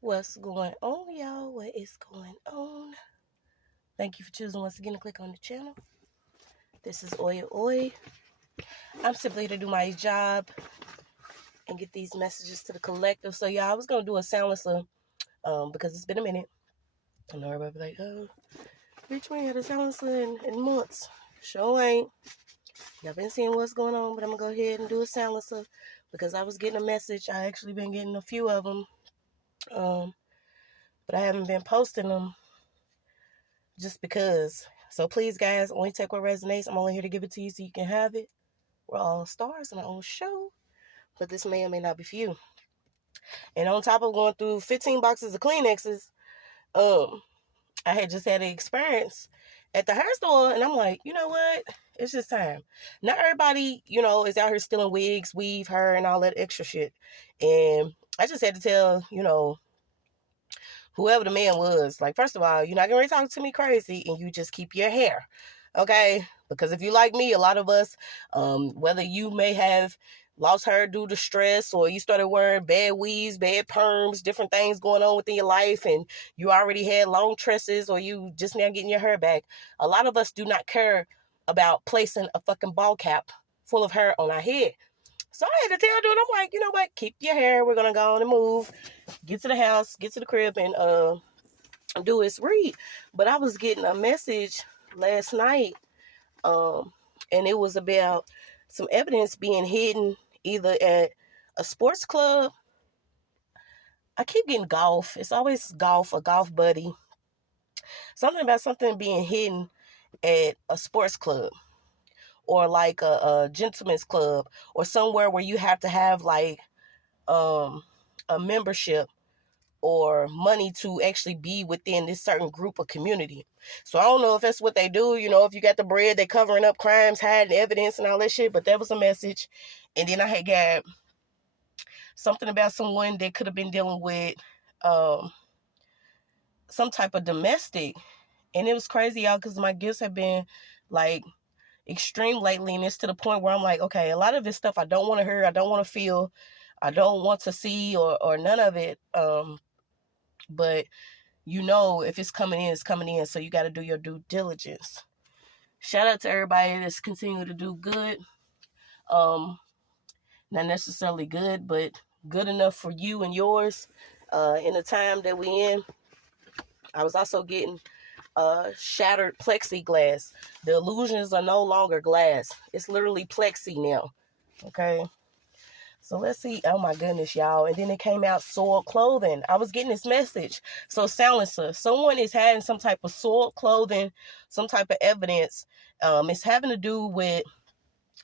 What's going on, y'all? What is going on? Thank you for choosing once again to click on the channel. This is Oya Oy. I'm simply here to do my job and get these messages to the collective. So, y'all, I was going to do a silencer because it's been a minute. I know everybody be like, oh, bitch, we ain't had a silencer in months. Sure ain't. Y'all been seeing what's going on, but I'm going to go ahead and do a silencer because I was getting a message. I actually been getting a few of them, but I haven't been posting them just because. So please, guys, only take what resonates. I'm only here to give it to you so you can have it. We're all stars in our own show, but this may or may not be for you. And on top of going through 15 boxes of Kleenexes, I had just had an experience at the hair store, and I'm like, you know what? It's just time. Not everybody, is out here stealing wigs, weave, hair, and all that extra shit. And I just had to tell, whoever the man was, like, first of all, you're not going to talk to me crazy, and you just keep your hair, okay? Because if you like me, a lot of us, whether you may have lost hair due to stress, or you started wearing bad weaves, bad perms, different things going on within your life, and you already had long tresses, or you just now getting your hair back, a lot of us do not care about placing a fucking ball cap full of hair on our head. So I had to tell dude, I'm like, you know what? Keep your hair. We're going to go on and move. Get to the house, get to the crib, and do his read. But I was getting a message last night, and it was about some evidence being hidden either at a sports club. I keep getting golf. It's always golf, a golf buddy. Something about something being hidden at a sports club, or like a gentleman's club, or somewhere where you have to have like a membership or money to actually be within this certain group of community. So I don't know if that's what they do. If you got the bread, they covering up crimes, hiding evidence and all that shit. But that was a message. And then I had got something about someone that could have been dealing with some type of domestic. And it was crazy, y'all, because my gifts have been like extreme lately. And it's to the point where I'm like, okay, a lot of this stuff I don't want to hear. I don't want to feel. I don't want to see or none of it. But if it's coming in, it's coming in. So you got to do your due diligence. Shout out to everybody that's continuing to do good. Not necessarily good, but good enough for you and yours. In the time that we in, I was also getting shattered plexiglass. The illusions are no longer glass. It's literally plexi now. Okay. So let's see. Oh my goodness, y'all. And then it came out soiled clothing. I was getting this message. So silencer. Someone is having some type of soiled clothing, some type of evidence. It's having to do with,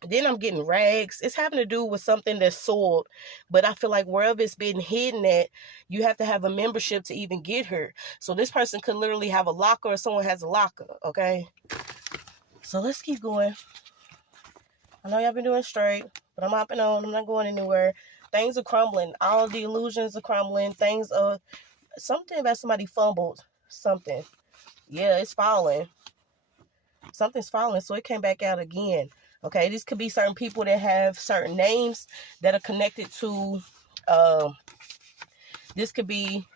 then I'm getting rags. It's having to do with something that's soiled. But I feel like wherever it's been hidden at, you have to have a membership to even get her. So this person could literally have a locker, or someone has a locker. Okay. So let's keep going. I know y'all been doing straight, but I'm hopping on. I'm not going anywhere. Things are crumbling. All the illusions are crumbling. Things are... Something about somebody fumbled something. Yeah, it's falling. Something's falling, so it came back out again. Okay, these could be certain people that have certain names that are connected to... this could be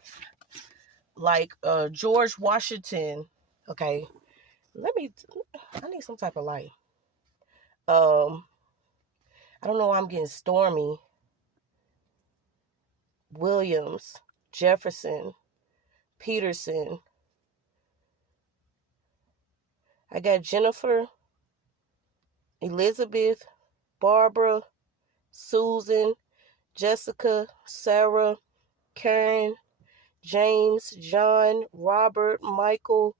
like George Washington. Okay, I need some type of light. I don't know why I'm getting Stormy, Williams, Jefferson, Peterson. I got Jennifer, Elizabeth, Barbara, Susan, Jessica, Sarah, Karen, James, John, Robert, Michael,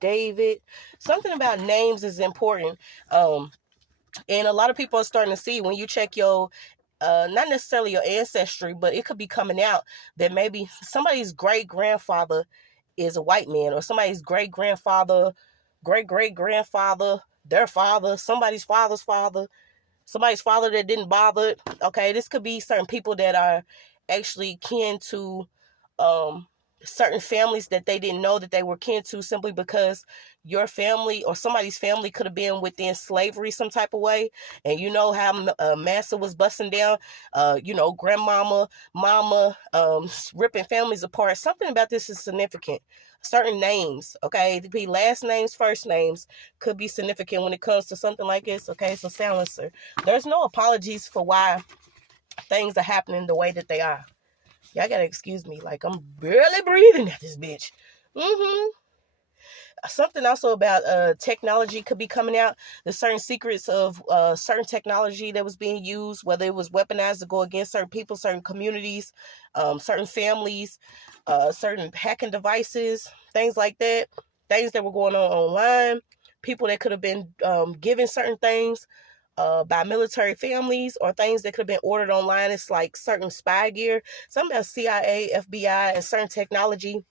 David. Something about names is important. And a lot of people are starting to see when you check your not necessarily your ancestry, but it could be coming out that maybe somebody's great-grandfather is a white man, or somebody's great-grandfather, great-great-grandfather, their father, somebody's father's father, somebody's father that didn't bother. Okay, this could be certain people that are actually kin to certain families that they didn't know that they were kin to, simply because your family or somebody's family could have been within slavery some type of way. And you know how massa was busting down, grandmama, mama, ripping families apart. Something about this is significant. Certain names, okay, it could be last names, first names, could be significant when it comes to something like this. Okay, so silencer, there's no apologies for why things are happening the way that they are. Y'all gotta excuse me, like I'm barely breathing at this bitch. Something also about technology could be coming out. The certain secrets of certain technology that was being used, whether it was weaponized to go against certain people, certain communities, certain families, certain hacking devices, things like that. Things that were going on online. People that could have been given certain things by military families, or things that could have been ordered online. It's like certain spy gear, some about CIA, FBI, and certain technology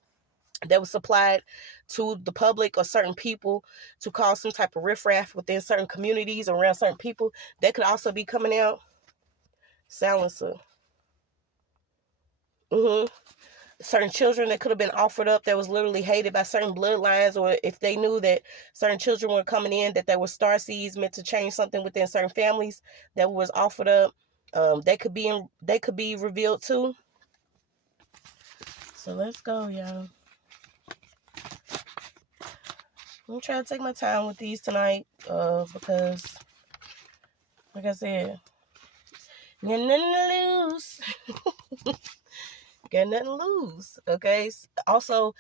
that was supplied to the public or certain people to cause some type of riffraff within certain communities around certain people. That could also be coming out. Silencer. Certain children that could have been offered up that was literally hated by certain bloodlines, or if they knew that certain children were coming in, that they were star seeds meant to change something within certain families, that was offered up. They could be revealed too. So let's go, y'all. I'm trying to take my time with these tonight, because, like I said, got nothing to lose. Got nothing to lose. Okay. Also,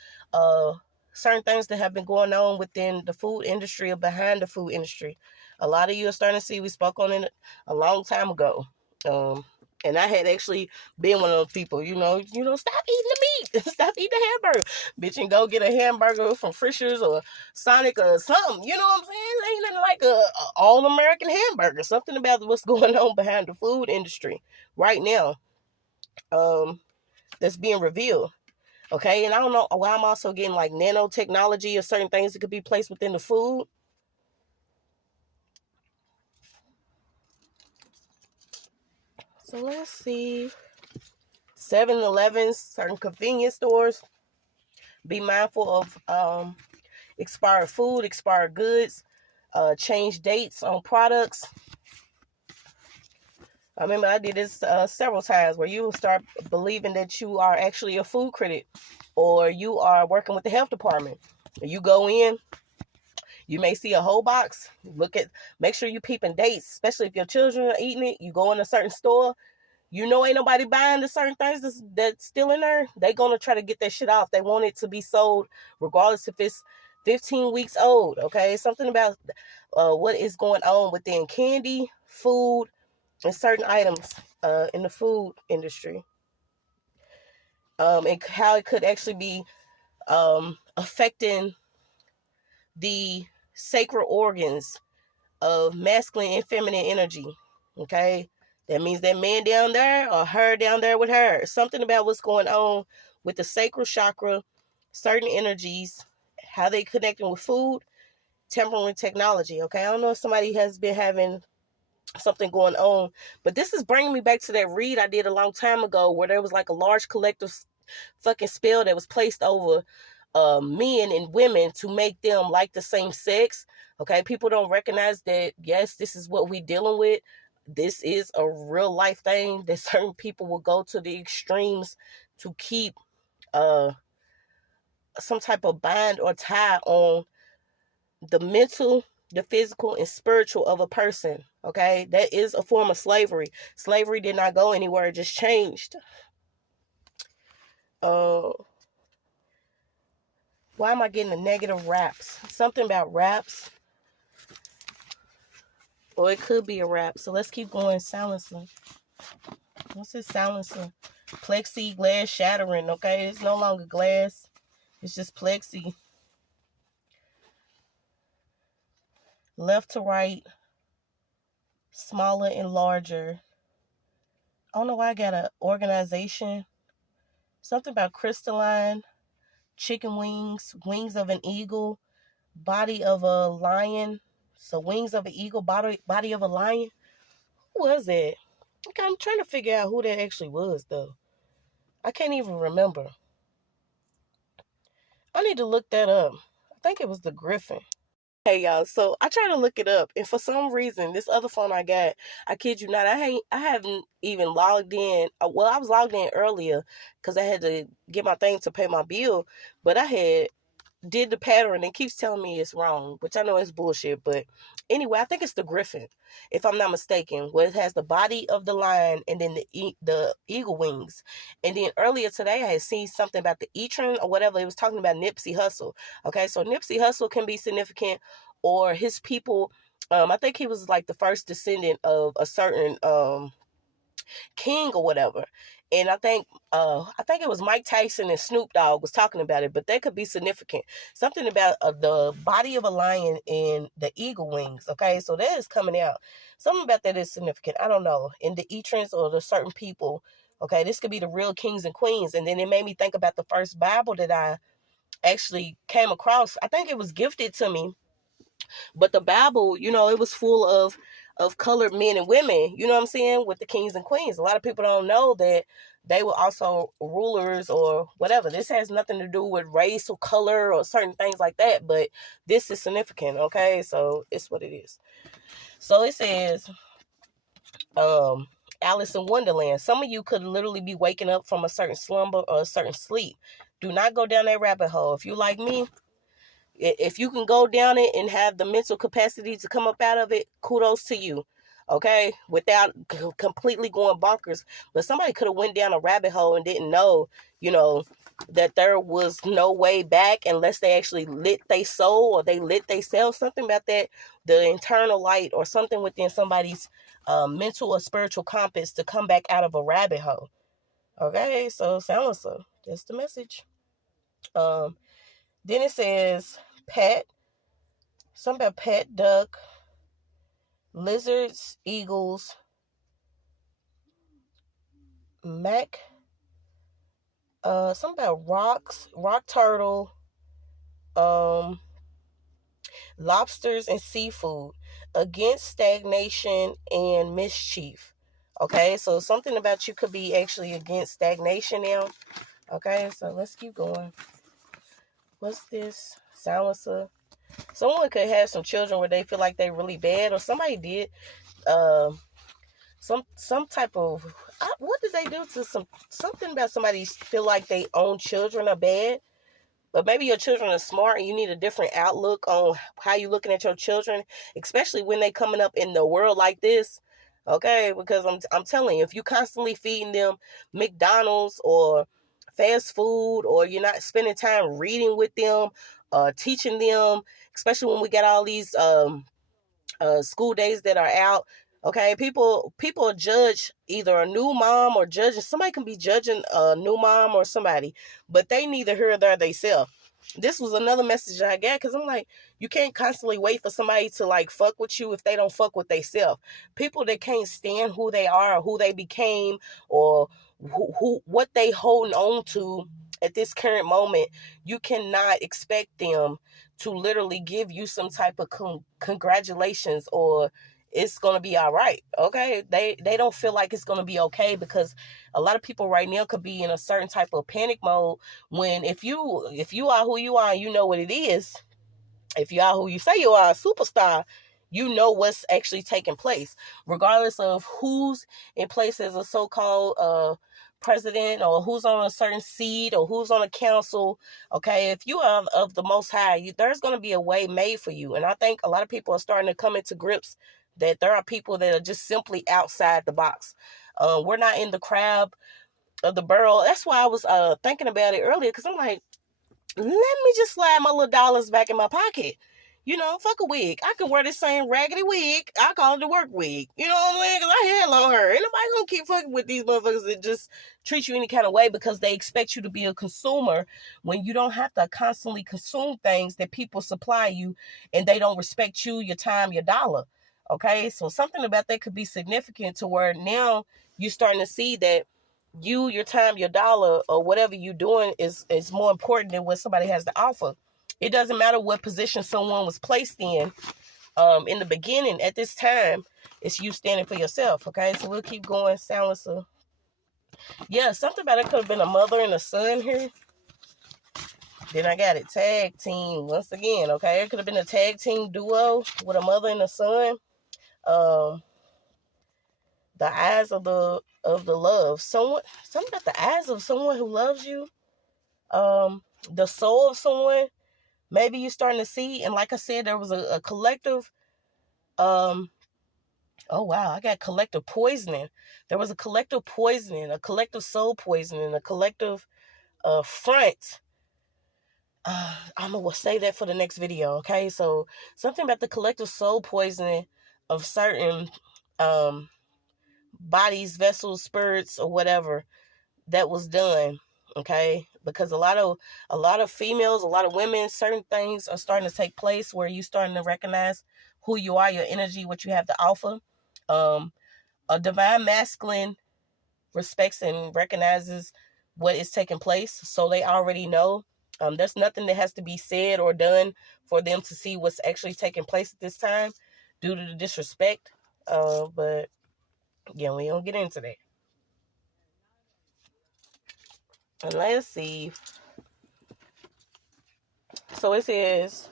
certain things that have been going on within the food industry or behind the food industry. A lot of you are starting to see. We spoke on it a long time ago. And I had actually been one of those people, stop eating the meat, stop eating the hamburger, bitch, and go get a hamburger from Frisch's or Sonic or something. You know what I'm saying? Ain't nothing like a all-American hamburger. Something about what's going on behind the food industry right now, that's being revealed. Okay, and I don't know why I'm also getting like nanotechnology or certain things that could be placed within the food. So let's see. 7-Elevens, certain convenience stores. Be mindful of expired food, expired goods, change dates on products. I remember I did this several times, where you will start believing that you are actually a food critic, or you are working with the health department. You go in, you may see a whole box. Make sure you peeping dates, especially if your children are eating it. You go in a certain store, ain't nobody buying the certain things that's still in there. They gonna try to get that shit off. They want it to be sold regardless if it's 15 weeks old. Okay, something about what is going on within candy, food, and certain items in the food industry, and how it could actually be affecting the sacred organs of masculine and feminine energy. Okay, that means that man down there or her down there with her. Something about what's going on with the sacral chakra, certain energies, how they connecting with food, temporal and technology. Okay, I don't know if somebody has been having something going on, but this is bringing me back to that read I did a long time ago, where there was like a large collective fucking spell that was placed over men and women to make them like the same sex. Okay, people don't recognize that, yes, this is what we're dealing with. This is a real life thing that certain people will go to the extremes to keep some type of bind or tie on the mental, the physical, and spiritual of a person. Okay, that is a form of slavery. Slavery did not go anywhere, it just changed. Why am I getting the negative raps? Something about raps. Or it could be a rap. So let's keep going. Silencer. What's this silencer? Plexiglass shattering. Okay, it's no longer glass. It's just plexi. Left to right. Smaller and larger. I don't know why I got an organization. Something about crystalline. Chicken wings. Wings of an eagle. Body of a lion. So wings of an eagle. Body of a lion. Who was that? Okay, I'm trying to figure out who that actually was, though. I can't even remember. I need to look that up. I think it was the Griffin. Hey y'all, so I tried to look it up, and for some reason, this other phone I got, I kid you not, I haven't even logged in. Well, I was logged in earlier because I had to get my thing to pay my bill, but I had did the pattern and keeps telling me it's wrong, which I know is bullshit. But anyway, I think it's the Griffin, if I'm not mistaken, where it has the body of the lion and then the eagle wings. And then earlier today, I had seen something about the E-Tron or whatever. It was talking about Nipsey Hussle. Okay, so Nipsey Hussle can be significant, or his people. I think he was like the first descendant of a certain king or whatever. And I think it was Mike Tyson and Snoop Dogg was talking about it, but that could be significant. Something about the body of a lion and the eagle wings. Okay, so that is coming out. Something about that is significant. I don't know. In the entrance or the certain people. Okay, this could be the real kings and queens. And then it made me think about the first Bible that I actually came across. I think it was gifted to me, but the Bible, it was full of colored men and women, you know what I'm saying, with the kings and queens. A lot of people don't know that they were also rulers or whatever. This has nothing to do with race or color or certain things like that, but this is significant, okay? So it's what it is. So it says, Alice in Wonderland. Some of you could literally be waking up from a certain slumber or a certain sleep. Do not go down that rabbit hole. If you like me, if you can go down it and have the mental capacity to come up out of it, kudos to you, okay? Without completely going bonkers. But somebody could have went down a rabbit hole and didn't know, that there was no way back unless they actually lit their soul or they lit themselves. Something about that, the internal light or something within somebody's mental or spiritual compass to come back out of a rabbit hole. Okay, so silencer. That's the message. Then it says pet, something about pet duck, lizards, eagles, mac, something about rocks, rock turtle, lobsters and seafood, against stagnation and mischief. Okay, so something about you could be actually against stagnation now. Okay, so let's keep going. What's this? Silencer. Someone could have some children where they feel like they're really bad, or somebody did some type of what did they do to something about somebody feel like they own children are bad. But maybe your children are smart and you need a different outlook on how you're looking at your children, especially when they coming up in the world like this. Okay, because I'm telling you, if you constantly feeding them McDonald's or fast food, or you're not spending time reading with them, teaching them, especially when we got all these school days that are out. Okay, people judge either a new mom or judging somebody can be judging a new mom or somebody, but they neither here nor they self. This was another message I got because I'm like, you can't constantly wait for somebody to like fuck with you if they don't fuck with themselves. People that can't stand who they are or who they became or who what they holding on to at this current moment, you cannot expect them to literally give you some type of congratulations or it's going to be all right. Okay, they don't feel like it's going to be okay because a lot of people right now could be in a certain type of panic mode when if you are who you are and you know what it is, if you are who you say you are, a superstar, you know what's actually taking place regardless of who's in place as a so-called president or who's on a certain seat or who's on a council. Okay, if you are of the most high, there's going to be a way made for you. And I think a lot of people are starting to come into grips that there are people that are just simply outside the box. We're not in the crowd of the barrel. That's why I was thinking about it earlier because I'm like, let me just slide my little dollars back in my pocket. Fuck a wig. I can wear this same raggedy wig. I call it the work wig. You know what I'm saying? Because I had long hair. Ain't nobody gonna keep fucking with these motherfuckers that just treat you any kind of way because they expect you to be a consumer when you don't have to constantly consume things that people supply you and they don't respect you, your time, your dollar. Okay? So something about that could be significant to where now you're starting to see that your time, your dollar, or whatever you're doing is more important than what somebody has to offer. It doesn't matter what position someone was placed in the beginning. At this time, it's you standing for yourself. Okay, so we'll keep going. Silencer. Yeah, something about it could have been a mother and a son here. Then I got it, tag team, once again, okay? It could have been a tag team duo with a mother and a son. The eyes of the love. Something about the eyes of someone who loves you. The soul of someone. Maybe you're starting to see, and like I said, there was a collective, oh wow, I got collective poisoning. There was a collective poisoning, a collective soul poisoning, a collective front. I'm gonna save that for the next video, okay? So something about the collective soul poisoning of certain bodies, vessels, spirits, or whatever that was done, okay? Because a lot of females, a lot of women, certain things are starting to take place where you starting to recognize who you are, your energy, what you have to offer. A divine masculine respects and recognizes what is taking place, so they already know. There's nothing that has to be said or done for them to see what's actually taking place at this time due to the disrespect. But yeah, we don't get into that. And let's see. So it says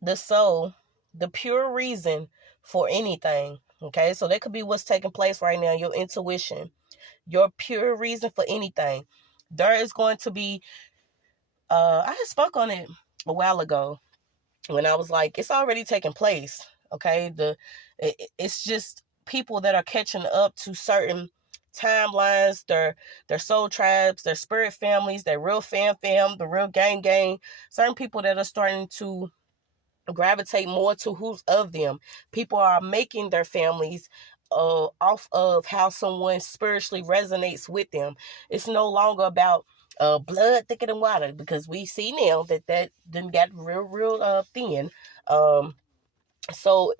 the soul, the pure reason for anything. Okay, so that could be what's taking place right now, your intuition, your pure reason for anything. There is going to be, I had spoke on it a while ago when I was like, it's already taking place. Okay, it's just people that are catching up to certain timelines, their soul tribes, their spirit families, their real fam, the real gang. Certain people that are starting to gravitate more to who's of them. People are making their families off of how someone spiritually resonates with them. It's no longer about blood thicker than water, because we see now that done got real thin. So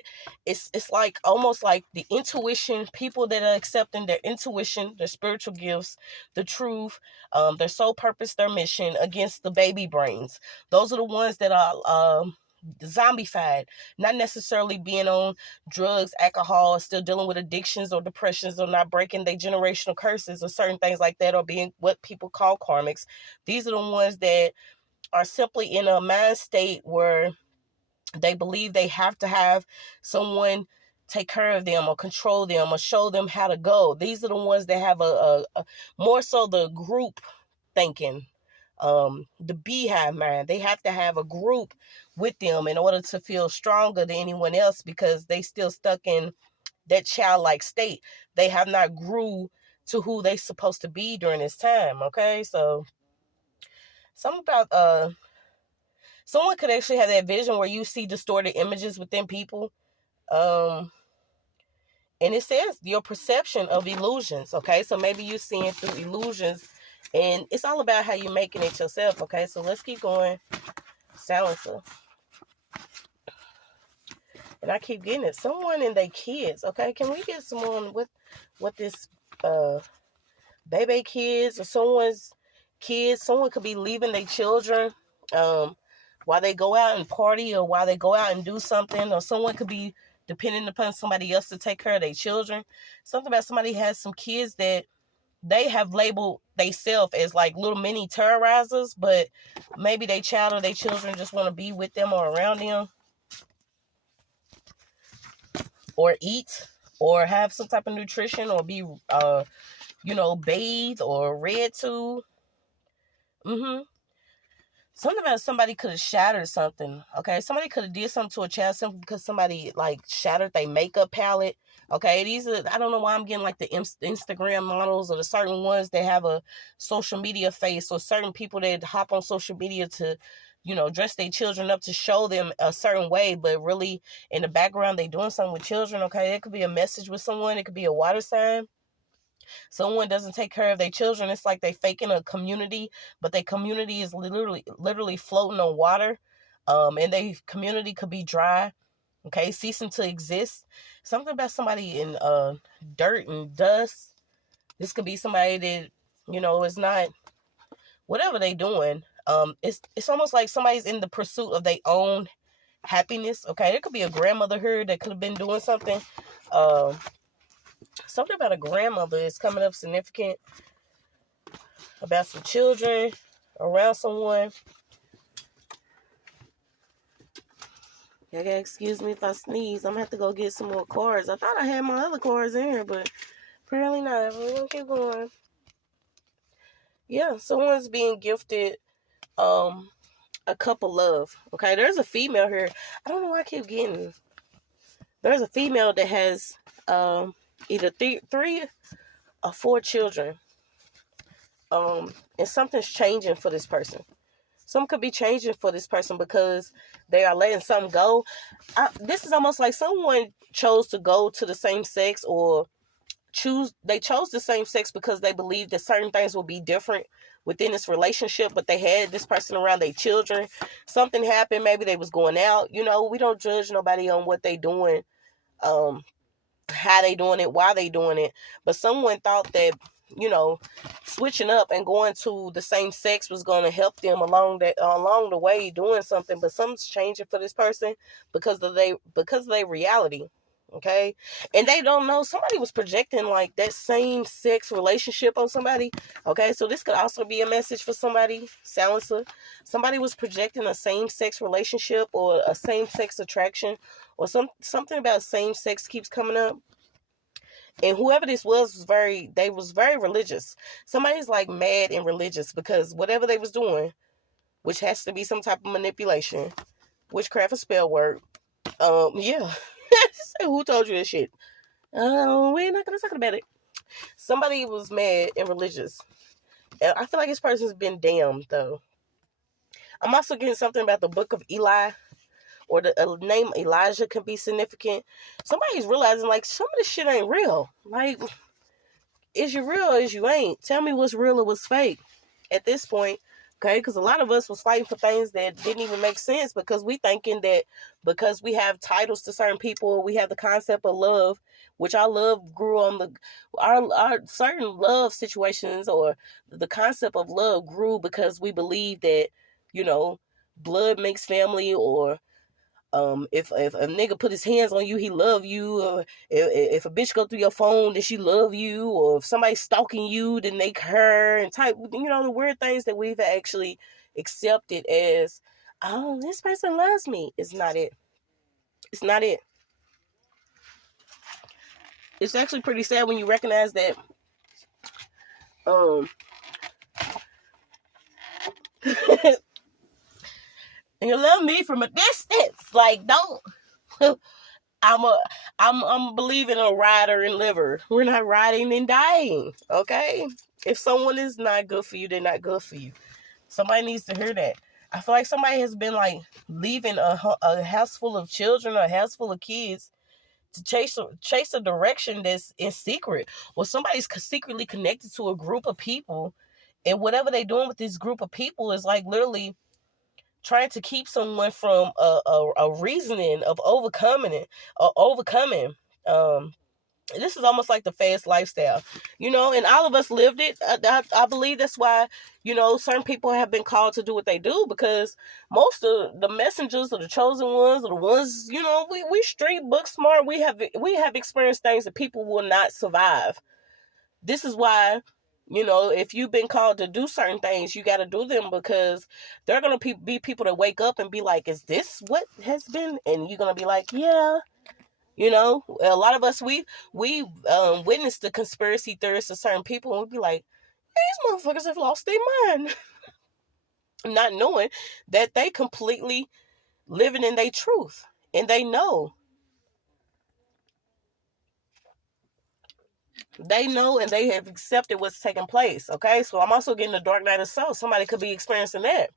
it's like almost like the intuition, people that are accepting their intuition, their spiritual gifts, the truth, their soul purpose, their mission against the baby brains. Those are the ones that are zombified, not necessarily being on drugs, alcohol, still dealing with addictions or depressions, or not breaking their generational curses or certain things like that, or being what people call karmics. These are the ones that are simply in a mind state where they believe they have to have someone take care of them or control them or show them how to go. These are the ones that have a more so the group thinking, the beehive mind. They have to have a group with them in order to feel stronger than anyone else, because they still stuck in that childlike state. They have not grew to who they supposed to be during this time. Okay, so something about someone could actually have that vision where you see distorted images within people. And it says your perception of illusions. Okay, so maybe you're seeing through illusions, and it's all about how you're making it yourself. Okay, so let's keep going. Silencer. And I keep getting it. Someone and their kids. Okay, can we get someone with this baby kids, or someone's kids? Someone could be leaving their children while they go out and party, or while they go out and do something, or someone could be depending upon somebody else to take care of their children. Something about somebody has some kids that they have labeled themselves as like little mini terrorizers, but maybe their child or their children just want to be with them or around them, or eat, or have some type of nutrition, or be bathed or read to. Something about somebody could have shattered something. Okay, somebody could have did something to a child simply because somebody like shattered their makeup palette. Okay, these are, I don't know why I'm getting like the Instagram models, or the certain ones that have a social media face, or certain people that hop on social media to, dress their children up to show them a certain way, but really in the background they doing something with children. Okay, it could be a message with someone. It could be a water sign. Someone doesn't take care of their children. It's like they faking a community, but their community is literally floating on water. And their community could be dry, okay, ceasing to exist. Something about somebody in dirt and dust. This could be somebody that, is not, whatever they doing. It's almost like somebody's in the pursuit of their own happiness. Okay, there could be a grandmother here that could have been doing something. Something about a grandmother is coming up significant, about some children. around someone. Y'all gotta excuse me if I sneeze. I'm gonna have to go get some more cards. I thought I had my other cards in here, but apparently not. We're gonna keep going. Yeah, someone's being gifted a cup of love. Okay, there's a female here. I don't know why I keep getting. There's a female that has either three or four children. And something's changing for this person. Something could be changing for this person because they are letting something go. This is almost like someone chose to go to the same sex, or they chose the same sex because they believed that certain things will be different within this relationship, but they had this person around their children. Something happened. Maybe they was going out. You know, we don't judge nobody on what they doing, how they doing it, why they doing it. But someone thought that, you know, switching up and going to the same sex was going to help them along the way doing something. But something's changing for this person because of their reality. Okay, and they don't know. Somebody was projecting like that same sex relationship on somebody. Okay, so this could also be a message for somebody. Silencer. Somebody was projecting a same sex relationship or a same sex attraction, or something about same sex keeps coming up. And whoever this was very religious. Somebody's like mad and religious because whatever they was doing, which has to be some type of manipulation, witchcraft, a spell word. Yeah. Who told you this shit? We're not gonna talk about it. Somebody was mad and religious. And I feel like this person's been damned though. I'm also getting something about the book of Eli, or the name Elijah can be significant. Somebody's realizing like some of this shit ain't real. Like, is you real or is you ain't? Tell me what's real or what's fake at this point. Okay, because a lot of us was fighting for things that didn't even make sense because we thinking that because we have titles to certain people, we have the concept of love, which our love grew on our certain love situations, or the concept of love grew because we believe that, you know, blood makes family, or if a nigga put his hands on you, he love you. Or if a bitch go through your phone, then she love you. Or if somebody's stalking you, then they her, and type, you know, the weird things that we've actually accepted as, oh, this person loves me. It's not it. It's not it. It's actually pretty sad when you recognize that and you love me from a distance. Like, don't. I'm believing a rider and liver. We're not riding and dying, okay? If someone is not good for you, they're not good for you. Somebody needs to hear that. I feel like somebody has been like leaving a house full of children, a house full of kids, to chase a direction that's in secret, or somebody's secretly connected to a group of people, and whatever they're doing with this group of people is like literally trying to keep someone from a reasoning of overcoming it, or overcoming. This is almost like the fast lifestyle, you know, and all of us lived it. I believe that's why, you know, certain people have been called to do what they do, because most of the messengers or the chosen ones, or the ones, you know, we street book smart. We have experienced things that people will not survive. This is why, you know, if you've been called to do certain things, you got to do them, because they're going to be people that wake up and be like, is this what has been? And you're going to be like, yeah. You know, a lot of us, we witnessed the conspiracy theorists of certain people, and we'd be like, these motherfuckers have lost their mind. Not knowing that they completely living in their truth. And they know. They know, and they have accepted what's taking place. Okay, so I'm also getting the dark night of self. Somebody could be experiencing that,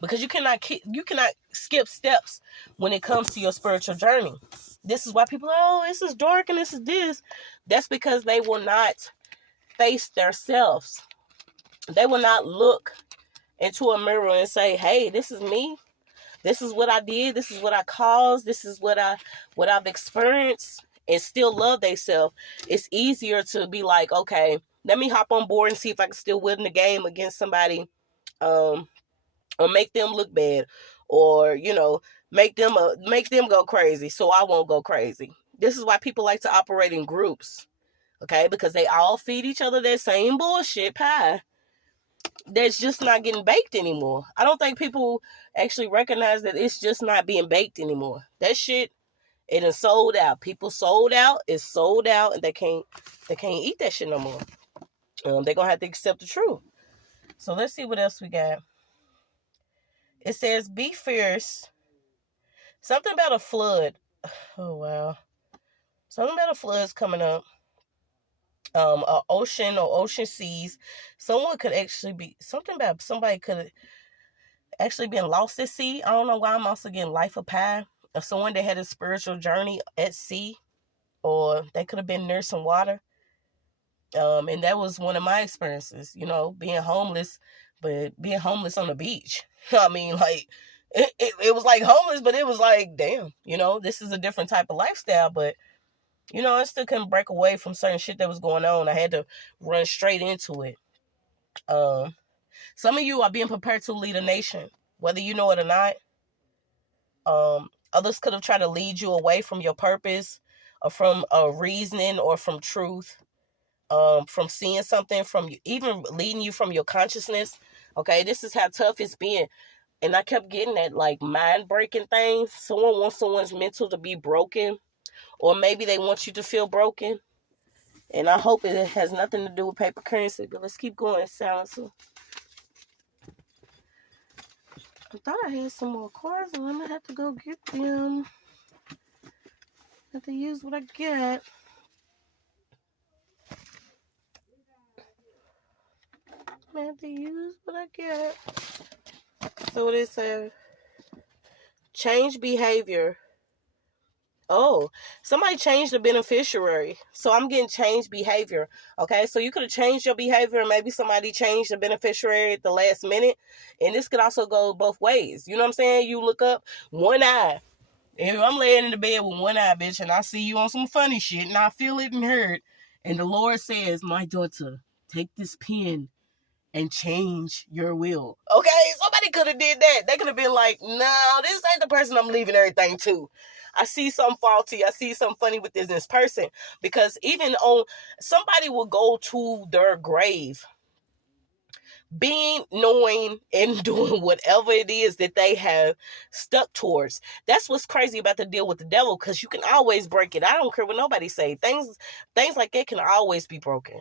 because you cannot skip steps when it comes to your spiritual journey. This is why people are, oh, this is dark and this is this. That's because they will not face themselves. They will not look into a mirror and say, hey, this is me. This is what I did. This is what I caused. This is what I've experienced, and still love themselves. It's easier to be like, okay, let me hop on board and see if I can still win the game against somebody, or make them look bad, or, you know, make them go crazy so I won't go crazy. This is why people like to operate in groups, okay? Because they all feed each other that same bullshit pie. that's just not getting baked anymore. I don't think people actually recognize that it's just not being baked anymore. That shit, it is sold out. People sold out. It's sold out, and they can't eat that shit no more. They're gonna have to accept the truth. So let's see what else we got. It says, "Be fierce." Something about a flood. Oh wow. Something about a flood's coming up. A ocean or ocean seas. Someone could actually be something about somebody could actually been lost at sea. I don't know why I'm also getting life of Pi. Or someone that had a spiritual journey at sea, or they could have been near some water. And that was one of my experiences, being homeless, but being homeless on the beach. I mean, like, it was like homeless, but it was like, damn, this is a different type of lifestyle. But, I still couldn't break away from certain shit that was going on. I had to run straight into it. Some of you are being prepared to lead a nation, whether you know it or not. Others could have tried to lead you away from your purpose, or from reasoning, or from truth. From seeing something, from even leading you from your consciousness. Okay, this is how tough it's been. And I kept getting that, like, mind-breaking thing. Someone wants someone's mental to be broken, or maybe they want you to feel broken. And I hope it has nothing to do with paper currency. But let's keep going, Silencer. I thought I had some more cards, and I'm going to have to go get them. I have to use what I get. I have to use what I get. So what it says, change behavior. Oh, somebody changed the beneficiary. So I'm getting changed behavior. Okay, so you could have changed your behavior, and maybe somebody changed the beneficiary at the last minute. And this could also go both ways. You know what I'm saying? You look up, one eye. If I'm laying in the bed with one eye, bitch, and I see you on some funny shit, and I feel it and heard, and the Lord says, "My daughter, take this pen and change your will." Okay, somebody could have did that. They could have been like, "No, this ain't the person I'm leaving everything to. I see something faulty. I see something funny with this person." Because even on, somebody will go to their grave being, knowing, and doing whatever it is that they have stuck towards. That's what's crazy about the deal with the devil, because you can always break it. I don't care what nobody say. Things like that can always be broken.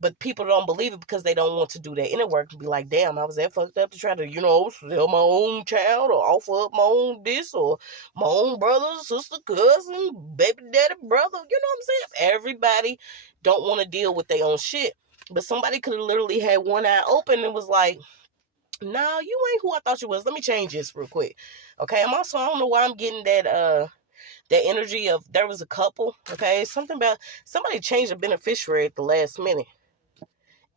But people don't believe it because they don't want to do that inner work and be like, damn, I was that fucked up to try to, sell my own child, or offer up my own this, or my own brother, sister, cousin, baby daddy, brother. You know what I'm saying? Everybody don't want to deal with their own shit. But somebody could have literally had one eye open and was like, no, you ain't who I thought you was. Let me change this real quick. Okay, I don't know why I'm getting that energy of, there was a couple, okay? Something about somebody changed the beneficiary at the last minute.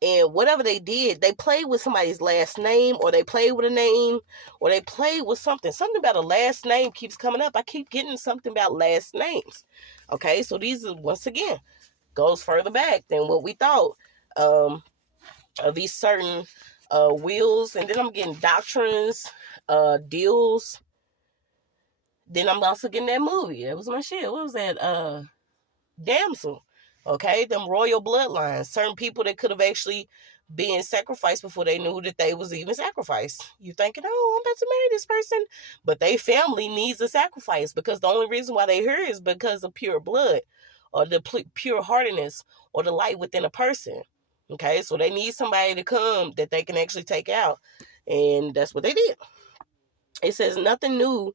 And whatever they did, they played with somebody's last name, or they played with a name, or they played with something. Something about a last name keeps coming up. I keep getting something about last names. Okay, so these are, once again, goes further back than what we thought. Of these certain wills, and then I'm getting doctrines, deals. Then I'm also getting that movie. That was my shit. What was that? Damsel. Okay, them royal bloodlines. Certain people that could have actually been sacrificed before they knew that they was even sacrificed. You thinking, oh, I'm about to marry this person, but they family needs a sacrifice, because the only reason why they here is because of pure blood, or the pure heartiness, or the light within a person. Okay, so they need somebody to come that they can actually take out, and that's what they did. It says nothing new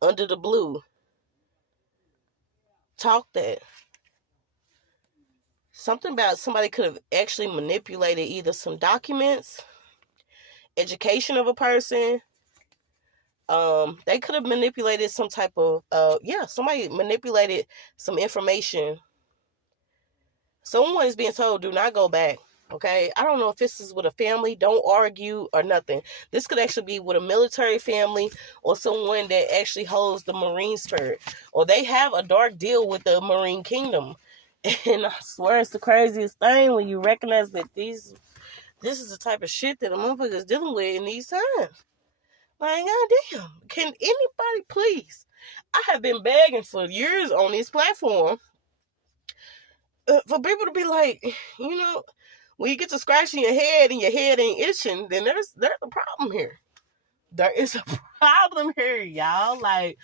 under the blue. Talk that. Something about somebody could have actually manipulated either some documents, education of a person. They could have manipulated some type of, somebody manipulated some information. Someone is being told, do not go back. Okay, I don't know if this is with a family, don't argue or nothing. This could actually be with a military family, or someone that actually holds the Marine spirit, or they have a dark deal with the Marine Kingdom. And I swear it's the craziest thing when you recognize that this is the type of shit that a motherfucker is dealing with in these times. Like, goddamn, can anybody please? I have been begging for years on this platform for people to be like, When you get to scratching your head and your head ain't itching, then there's a problem here. There is a problem here, y'all. Like,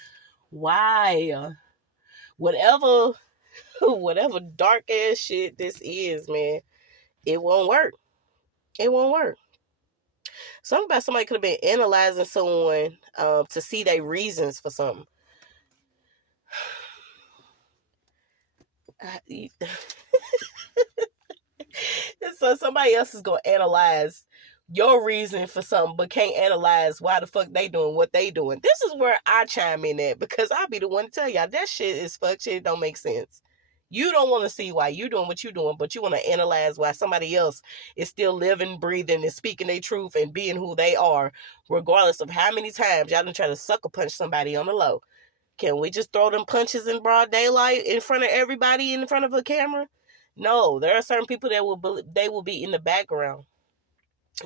why? Whatever whatever dark ass shit this is, man, it won't work. It won't work. Something about somebody could have been analyzing someone to see their reasons for something. So somebody else is gonna analyze your reason for something, but can't analyze why the fuck they doing what they doing. This is where I chime in at, because I'll be the one to tell y'all that shit is fuck shit. It don't make sense. You don't want to see why you doing what you doing, but you want to analyze why somebody else is still living, breathing, and speaking their truth and being who they are, regardless of how many times y'all done try to sucker punch somebody on the low. Can we just throw them punches in broad daylight in front of everybody in front of a camera? No, there are certain people that will be in the background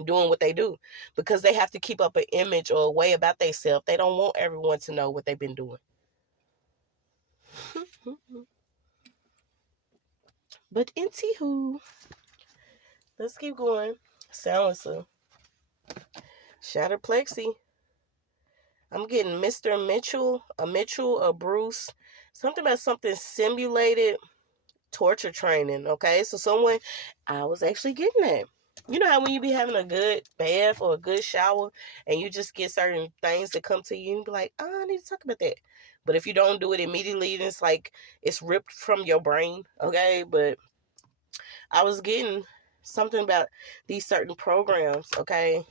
doing what they do because they have to keep up an image or a way about themselves. They don't want everyone to know what they've been doing. But anywho, let's keep going. Silencer. Shattered Plexi. I'm getting Mr. Mitchell, a Bruce. Something about something simulated torture training, okay? So someone, I was actually getting that. You know how when you be having a good bath or a good shower and you just get certain things that come to you and be like, oh, I need to talk about that. But if you don't do it immediately, it's like it's ripped from your brain, okay? But I was getting something about these certain programs, okay?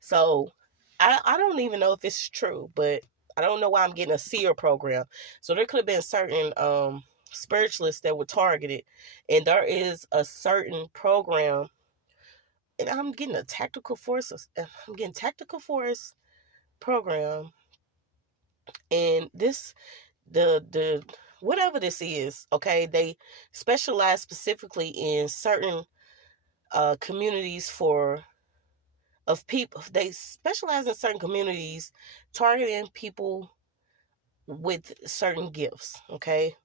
So I don't even know if it's true, but I don't know why I'm getting a seer program. So there could have been certain spiritualists that were targeted, and there is a certain program, and I'm getting a tactical forces. I'm getting tactical force program, and this the whatever this is, okay, they specialize specifically in certain communities of people. They specialize in certain communities targeting people with certain gifts, okay?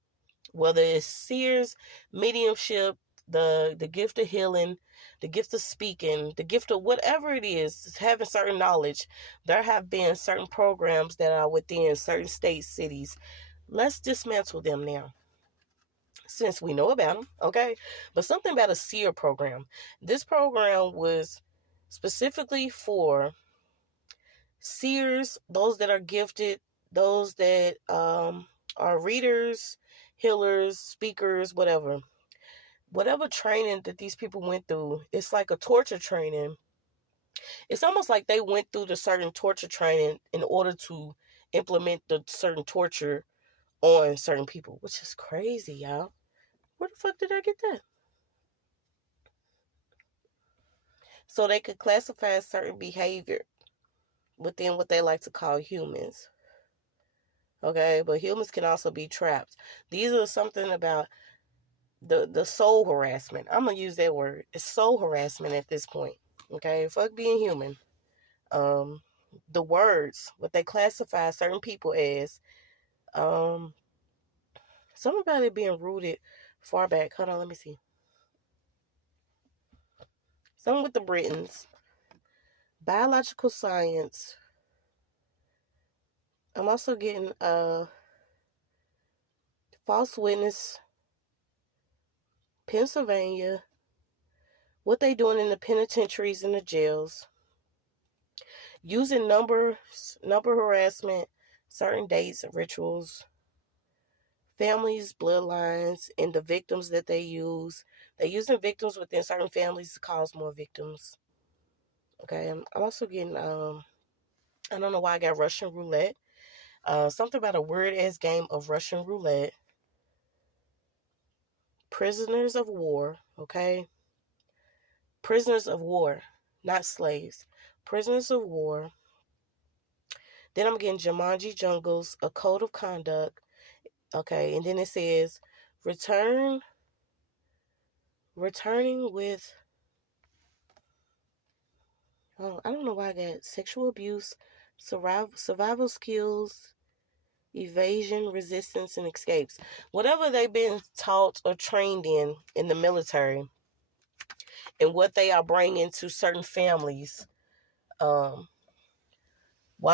Whether it's seers, mediumship, the gift of healing, the gift of speaking, the gift of whatever it is, having certain knowledge. There have been certain programs that are within certain states, cities. Let's dismantle them now, since we know about them, okay? But something about a seer program. This program was specifically for seers, those that are gifted, those that are readers, healers, speakers, whatever training that these people went through. It's like a torture training. It's almost like they went through the certain torture training in order to implement the certain torture on certain people, which is crazy, y'all. Where the fuck did I get that? So they could classify certain behavior within what they like to call humans. Okay, but humans can also be trapped. These are something about the soul harassment. I'm gonna use that word. It's soul harassment at this point. Okay, fuck being human. The words, what they classify certain people as, something about it being rooted far back. Hold on, let me see. Something with the Britons, biological science. I'm also getting false witness, Pennsylvania, what they doing in the penitentiaries and the jails, using number harassment, certain dates and rituals, families, bloodlines, and the victims that they use. They're using victims within certain families to cause more victims. Okay, I'm also getting, I don't know why I got Russian roulette. Something about a weird-ass game of Russian roulette. Prisoners of war, okay? Prisoners of war, not slaves. Prisoners of war. Then I'm getting Jumanji Jungles, a code of conduct. Okay, and then it says returning with, oh, I don't know why I got sexual abuse, survival skills, evasion, resistance, and escapes. Whatever they've been taught or trained in the military, and what they are bringing to certain families while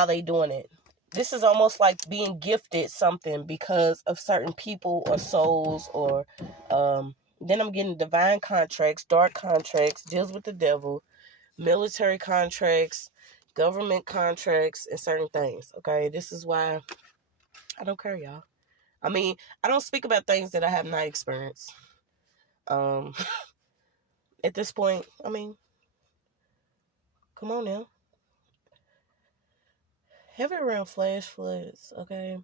they doing it. This is almost like being gifted something because of certain people or souls, or then I'm getting divine contracts, dark contracts, deals with the devil, military contracts, government contracts, and certain things. Okay, this is why I don't care, y'all. I mean, I don't speak about things that I have not experienced. At this point, I mean, come on now. Heavy around flash floods, okay?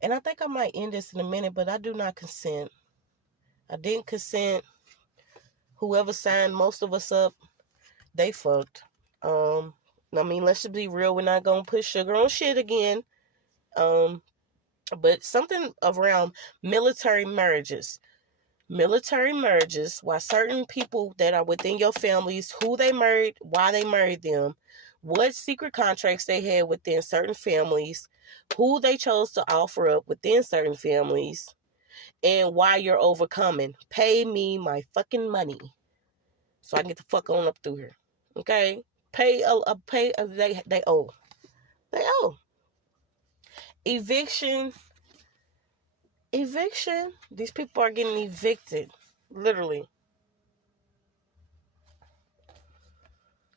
And I think I might end this in a minute, but I do not consent. I didn't consent. Whoever signed most of us up, they fucked. I mean, let's just be real. We're not going to put sugar on shit again. But something around military marriages. Military marriages, why certain people that are within your families, who they married, why they married them, what secret contracts they had within certain families, who they chose to offer up within certain families, and why you're overcoming. Pay me my fucking money so I can get the fuck on up through here. Okay? They owe. They owe. Eviction. These people are getting evicted. Literally.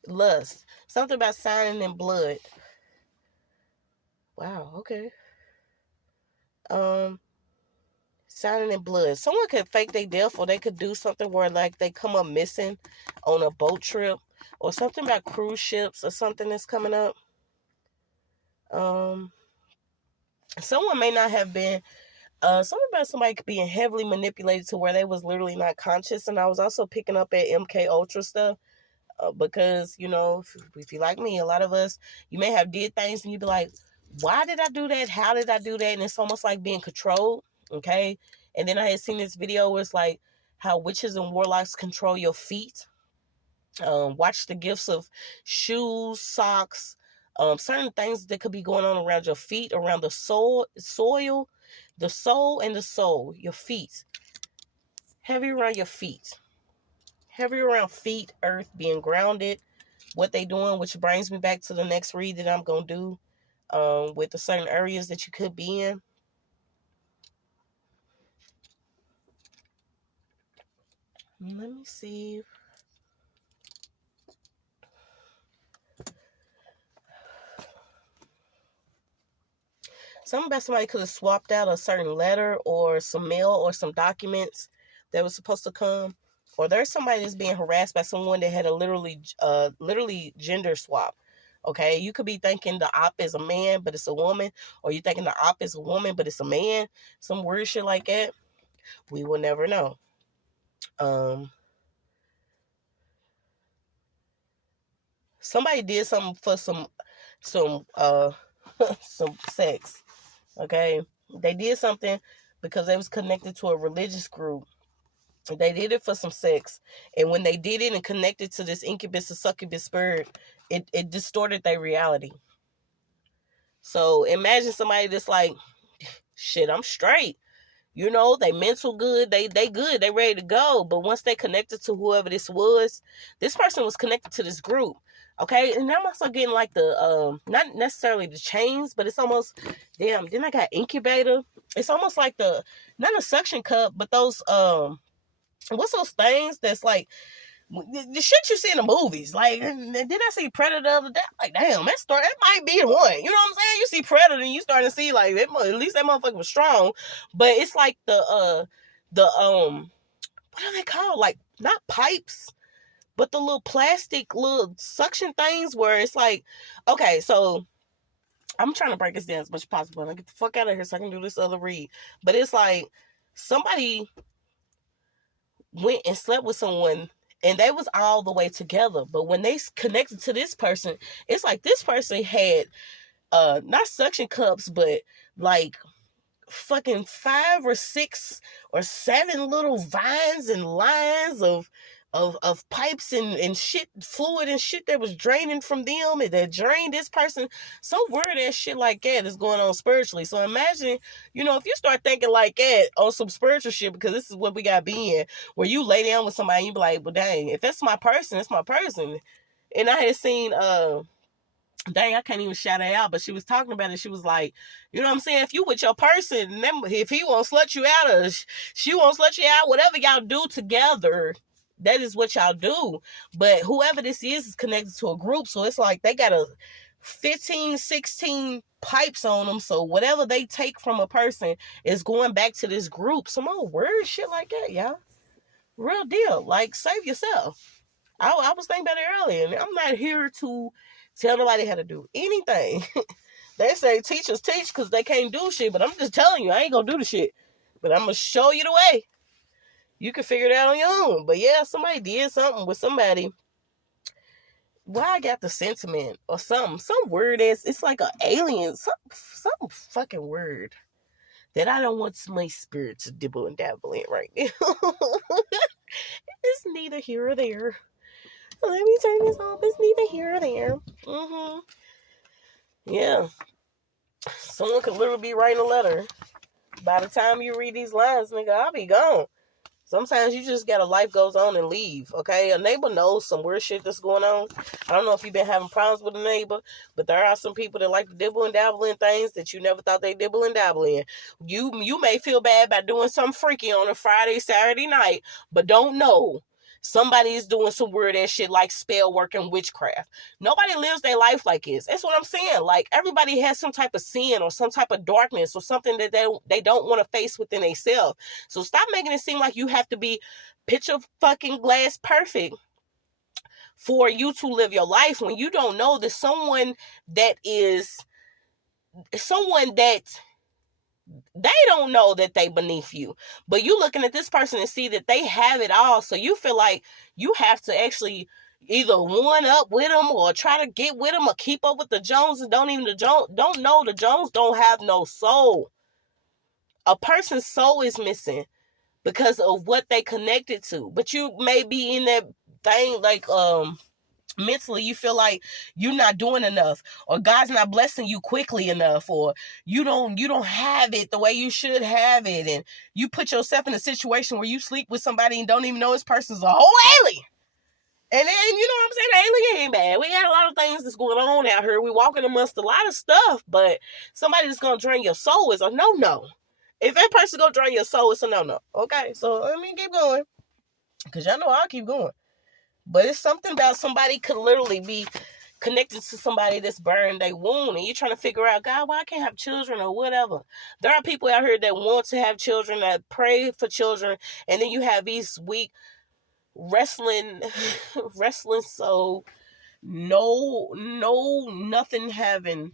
Lust. Something about signing in blood. Wow, okay. Signing in blood. Someone could fake their death, or they could do something where like they come up missing on a boat trip, or something about cruise ships or something that's coming up. Someone may not have been something about somebody being heavily manipulated to where they was literally not conscious. And I was also picking up at MK Ultra stuff. Because, you know, if you like me, a lot of us, you may have did things and you be like, why did I do that? How did I do that? And it's almost like being controlled, okay? And then I had seen this video where it's like how witches and warlocks control your feet. Watch the gifts of shoes, socks, certain things that could be going on around your feet, around the soil, the soul and the soul, your feet. Heavy around your feet. Heavy around feet, earth, being grounded, what they doing, which brings me back to the next read that I'm going to do with the certain areas that you could be in. Let me see. Something about somebody could have swapped out a certain letter or some mail or some documents that was supposed to come. Or there's somebody that's being harassed by someone that had a literally gender swap. Okay, you could be thinking the op is a man, but it's a woman. Or you thinking the op is a woman, but it's a man. Some weird shit like that. We will never know. Somebody did something for some some sex. Okay, they did something because they was connected to a religious group. They did it for some sex, and when they did it and connected to this incubus or succubus spirit, it distorted their reality. So imagine somebody that's like, shit, I'm straight. You know, they mental good, they good, they ready to go. But once they connected to whoever this person was connected to this group. Okay, and I'm also getting like the not necessarily the chains, but it's almost, damn, then I got incubator. It's almost like not a suction cup, but those what's those things that's like the shit you see in the movies. Like, did I see Predator the other day? Like, damn, that might be the one. You know what I'm saying? You see Predator and you starting to see like at least that motherfucker was strong. But it's like the what are they called? Like, not pipes, but the little plastic little suction things where it's like, okay, so I'm trying to break this down as much as possible and I get the fuck out of here so I can do this other read. But it's like somebody went and slept with someone and they was all the way together, but when they connected to this person, it's like this person had not suction cups, but like fucking 5 or 6 or 7 little vines and lines of of pipes and shit, fluid and shit that was draining from them and that drained this person. Some weird ass shit like that is going on spiritually. So imagine, if you start thinking like that on some spiritual shit, because this is what we got being, where you lay down with somebody and you be like, well, dang, if that's my person, it's my person. And I had seen, dang, I can't even shout her out, but she was talking about it. She was like, you know what I'm saying? If you with your person, if he won't slut you out or she won't slut you out, whatever y'all do together, that is what y'all do. But whoever this is connected to a group. So it's like they got 15, 16 pipes on them. So whatever they take from a person is going back to this group. Some old word shit like that, y'all. Real deal. Like, save yourself. I was thinking about it earlier, and I'm not here to tell nobody how to do anything. They say teachers teach because they can't do shit, but I'm just telling you, I ain't gonna do the shit. But I'm gonna show you the way. You can figure it out on your own. But yeah, somebody did something with somebody. Why I got the sentiment or something. Some word is, it's like an alien, some fucking word that I don't want my spirit to dibble and dabble in right now. It's neither here or there. Let me turn this off. It's neither here or there. Yeah. Someone could literally be writing a letter. By the time you read these lines, nigga, I'll be gone. Sometimes you just gotta life goes on and leave, okay? A neighbor knows some weird shit that's going on. I don't know if you've been having problems with a neighbor, but there are some people that like to dibble and dabble in things that you never thought they dibble and dabble in. You may feel bad by doing something freaky on a Friday, Saturday night, but don't know somebody is doing some weird ass shit like spell work and witchcraft. Nobody lives their life like this. That's what I'm saying. Like, everybody has some type of sin or some type of darkness or something that they don't want to face within themselves. So stop making it seem like you have to be picture fucking glass perfect for you to live your life when you don't know that someone that they don't know that they beneath you, but you looking at this person and see that they have it all, so you feel like you have to actually either one up with them or try to get with them or keep up with the Joneses. Don't know the Jones don't have no soul. A person's soul is missing because of what they connected to, but you may be in that thing like mentally you feel like you're not doing enough, or God's not blessing you quickly enough, or you don't have it the way you should have it, and you put yourself in a situation where you sleep with somebody and don't even know this person's a whole alien. And then, you know what I'm saying, the alien ain't bad. We got a lot of things that's going on out here. We walking amongst a lot of stuff, but somebody that's gonna drain your soul is a no. If that person gonna drain your soul, it's a no. Okay, so let me keep going, because y'all know I'll keep going. But it's something about somebody could literally be connected to somebody that's burned their wound, and you're trying to figure out, God, why I can't have children or whatever. There are people out here that want to have children, that pray for children, and then you have these weak wrestling so nothing having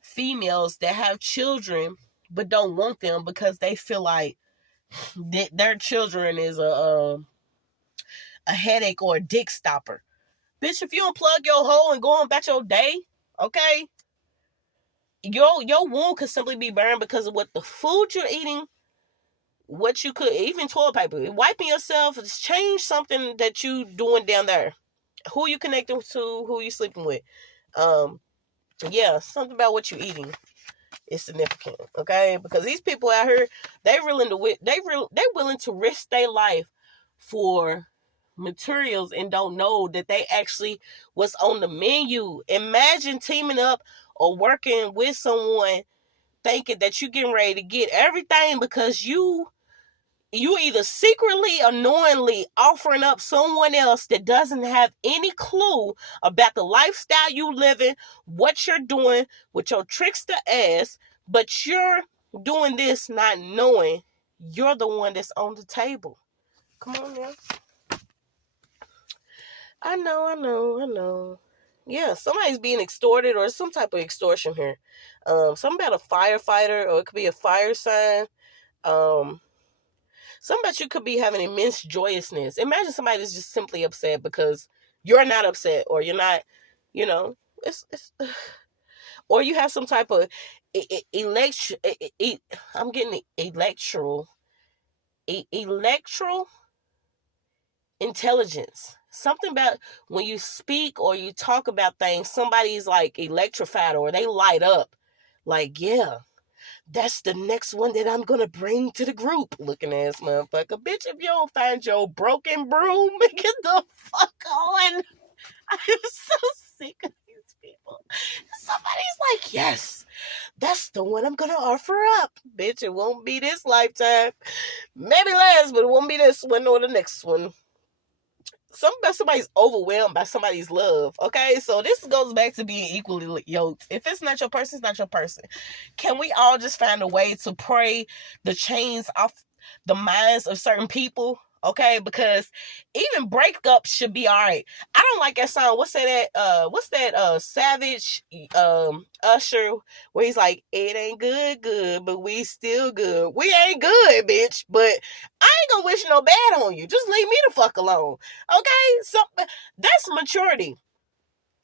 females that have children but don't want them because they feel like their children is a headache or a dick stopper. Bitch, if you unplug your hole and go on about your day, okay, your wound could simply be burned because of what the food you're eating, what you could, even toilet paper, wiping yourself, change something that you doing down there. Who you connecting to, who you sleeping with. Yeah, something about what you eating is significant, okay? Because these people out here, they willing to risk their life for materials and don't know that they actually was on the menu. Imagine teaming up or working with someone thinking that you getting ready to get everything because you either secretly or knowingly offering up someone else that doesn't have any clue about the lifestyle you living, what you're doing with your trickster ass, but you're doing this not knowing you're the one that's on the table. Come on now. I know. Yeah, somebody's being extorted or some type of extortion here. Something about a firefighter, or it could be a fire sign. Something about you could be having immense joyousness. Imagine somebody that's just simply upset because you're not upset, or you're not, it's or you have some type of I'm getting electoral intelligence. Something about when you speak or you talk about things, somebody's like electrified or they light up. Like, yeah, that's the next one that I'm gonna bring to the group. Looking ass motherfucker. Bitch, if you don't find your broken broom, get the fuck on. I'm so sick of these people. Somebody's like, yes, that's the one I'm gonna offer up. Bitch, it won't be this lifetime. Maybe last, but it won't be this one or the next one. Somebody's overwhelmed by somebody's love. Okay, so this goes back to being equally yoked. If it's not your person, it's not your person. Can we all just find a way to pray the chains off the minds of certain people? Okay, because even breakups should be all right. I don't like that song. What's that Savage Usher where he's like, it ain't good, but we still good. We ain't good, bitch, but I ain't gonna wish no bad on you. Just leave me the fuck alone. Okay? So that's maturity.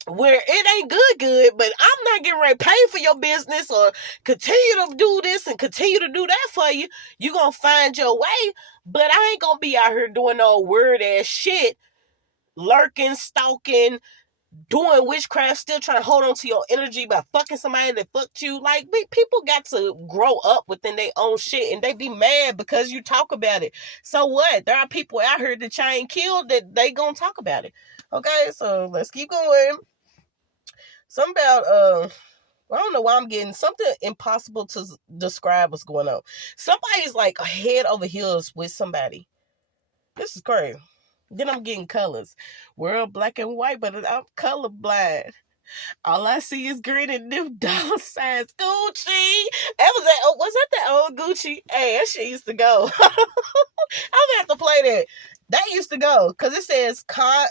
Where it ain't good, but I'm not getting ready to pay for your business or continue to do this and continue to do that for you. You gonna find your way, but I ain't gonna be out here doing no weird ass shit, lurking, stalking, doing witchcraft, still trying to hold on to your energy by fucking somebody that fucked you. Like, people got to grow up within their own shit, and they be mad because you talk about it. So what? There are people out here that you ain't killed that they gonna talk about it. Okay, so let's keep going. Something about, I don't know why I'm getting something impossible to describe what's going on. Somebody's like head over heels with somebody. This is crazy. Then I'm getting colors. We're all black and white, but I'm colorblind. All I see is green and new dollar signs. Gucci. Was that old Gucci? Hey, that shit used to go. I'm gonna have to play that. That used to go because it says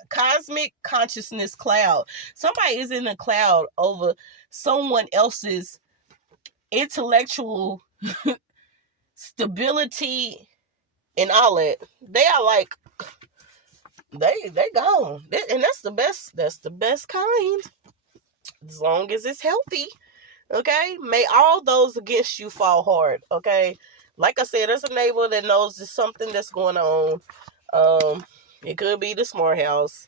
cosmic consciousness cloud. Somebody is in a cloud over someone else's intellectual stability and all that. They are like, they gone. And that's the best. That's the best kind. As long as it's healthy. Okay? May all those against you fall hard. Okay? Like I said, there's a neighbor that knows there's something that's going on. It could be the smart house.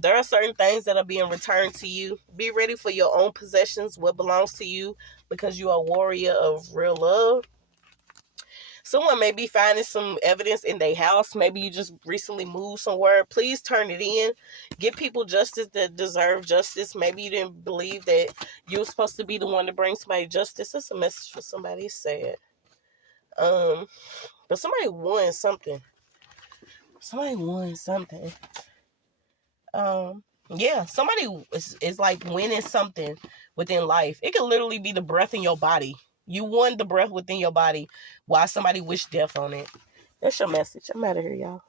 There are certain things that are being returned to you. Be ready for your own possessions, what belongs to you, because you are a warrior of real love. Someone may be finding some evidence in their house. Maybe you just recently moved somewhere. Please turn it in. Give people justice that deserve justice. Maybe you didn't believe that you were supposed to be the one to bring somebody justice. That's a message for somebody. It's sad. But somebody won something. Yeah, somebody is like winning something within life. It could literally be the breath in your body. You won the breath within your body while somebody wished death on it. That's your message. I'm out of here, y'all.